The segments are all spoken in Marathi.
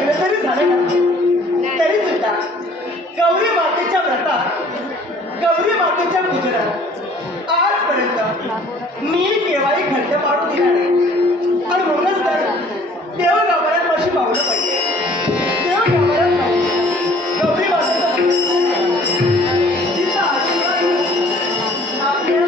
लग्न जरी झालं ना तरी सुद्धा गौरी मातेच्या व्रतात, गौरी मातेच्या पूजनात आजपर्यंत मी केव्हाही खंड पाडू दिला नाही. आणि म्हणूनच तर देव गाभाऱ्यात माझी पावलं पडली. देव गाभाऱ्यात गौरी मातेचा तिचा आशीर्वाद आपल्या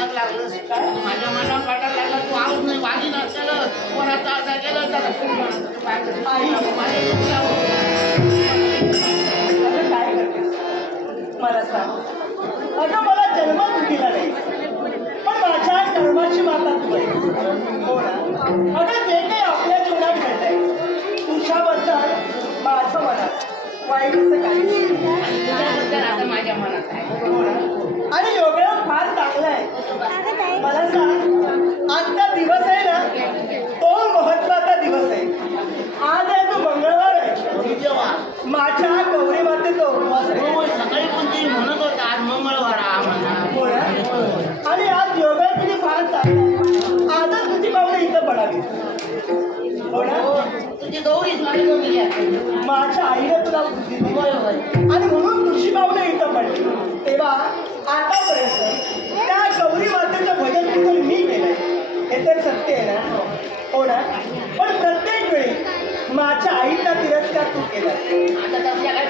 माझ्या मनात वाटायला लागला तू आऊच नाही वागी नसेल कोणाचा असा केलं तर काय करते मला सांग. अगं मला जन्म दिला नाही पण माझ्या कर्माची माता तू आहे. हो ना. अगं जे काही आपल्या जीवनात घडलंय तुझ्याबद्दल माझं मनात वाईट असं काही तुझ्याबद्दल आता माझ्या मनात आहे. हो ना. आणि योगायोग फार चांगला आहे. मला सांग आजचा दिवस आहे ना तो महत्वाचा दिवस आहे. आज आहे तो मंगळवार आहे. माझ्या गौरी मातेचा उपवास आहे. सकाळी पण ती म्हणत होता आज मंगळवार आम्हाला. आणि आज योगायोग किती फार चांगला. आजच तुझी पावलं इथं पडावी. हो ना. तुझी गौरीच माझी माझ्या आईने तुला बुद्धी दिली आणि म्हणून तुझी पावलं इथं पडली. तेव्हा आतापर्यंत त्या गौरी मातेचं भजन पूजन मी केलंय हे तर सत्य आहे ना. हो ना. पण प्रत्येक वेळी माझ्या आईचा तिरस्कार तू केला. आता तसल्या काही